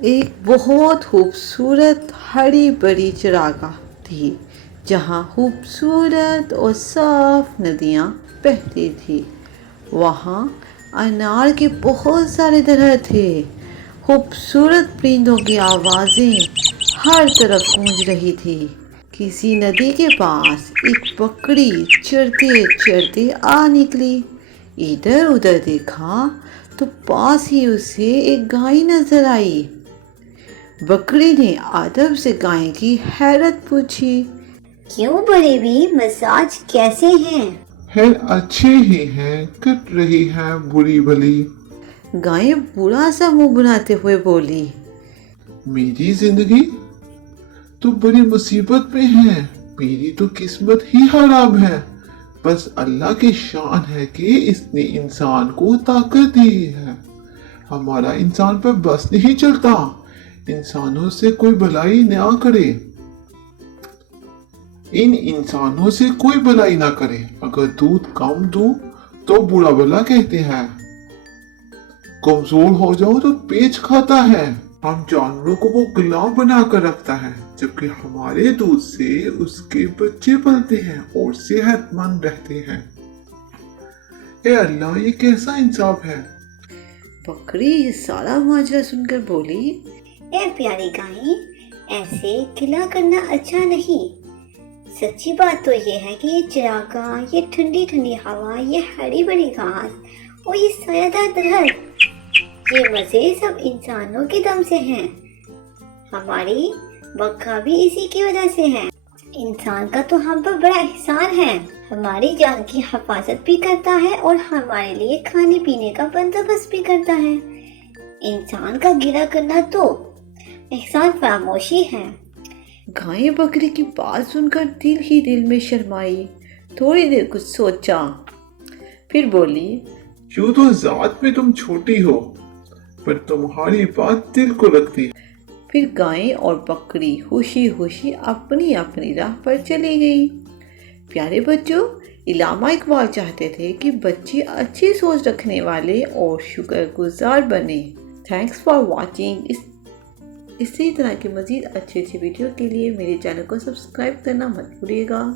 ایک بہت خوبصورت ہری بڑی چراگاہ تھی جہاں خوبصورت اور صاف ندیاں بہتی تھی۔ وہاں انار کے بہت سارے درخت تھے۔ خوبصورت پرندوں کی آوازیں ہر طرف گونج رہی تھی۔ کسی ندی کے پاس ایک بکری چرتے چرتے آ نکلی۔ ادھر ادھر دیکھا تو پاس ہی اسے ایک گائے نظر آئی۔ بکری نے ادب سے گائے کی حیرت پوچھی، کیوں بڑے بھی مزاج کیسے ہیں؟ خیر اچھے ہی ہیں، کٹ رہی ہیں بری بھلی۔ گائے برا سا منہ بناتے ہوئے بولی، میری زندگی تو بڑی مصیبت میں ہے، میری تو قسمت ہی خراب ہے۔ بس اللہ کی شان ہے کہ اس نے انسان کو طاقت دی ہے۔ ہمارا انسان پر بس نہیں چلتا، انسانوں سے کوئی بھلائی نہ کرے، ان انسانوں سے کوئی بھلائی نہ کرے۔ اگر دودھ کم دوں تو برا بھلا کہتے ہیں، کمزور ہو جاؤ تو پیچ کھاتا ہے۔ ہم جانوروں کو وہ غلام بنا کر رکھتا ہے، جبکہ ہمارے دودھ سے اس کے بچے پلتے ہیں اور صحت مند رہتے ہیں۔ اے اللہ، یہ کیسا انصاف ہے؟ بکری یہ سارا ماجرا سن کر بولی، اے پیاری گائے، ایسے گلہ کرنا اچھا نہیں۔ سچی بات تو یہ ہے کہ یہ چراگاہ، یہ ٹھنڈی ٹھنڈی ہوا، یہ ہری بھری گھاس اور یہ سایہ دار درخت، یہ مزے سب انسانوں کے دم سے ہیں۔ ہماری بقا بھی اسی کی وجہ سے ہے۔ انسان کا تو ہم پر بڑا احسان ہے، ہماری جان کی حفاظت بھی کرتا ہے اور ہمارے لیے کھانے پینے کا بندوبست بھی کرتا ہے۔ انسان کا گلہ کرنا تو احسان فراموشی ہے۔ گائے بکری کی بات سن کر دل ہی دل میں شرمائی، تھوڑی دیر کچھ سوچا، پھر بولی، یوں تو ذات میں تم چھوٹی ہو، پر تمہاری بات دل کو لگتی ہے۔ پھر گائے اور بکری خوشی خوشی اپنی اپنی راہ پر چلی گئی۔ پیارے بچوں، علامہ اقبال چاہتے تھے کہ بچے اچھی سوچ رکھنے والے اور شکر گزار بنے۔ Thanks for watching. اسی طرح کے مزید اچھے ویڈیو کے لیے میرے چینل کو سبسکرائب کرنا مت بھولیے گا۔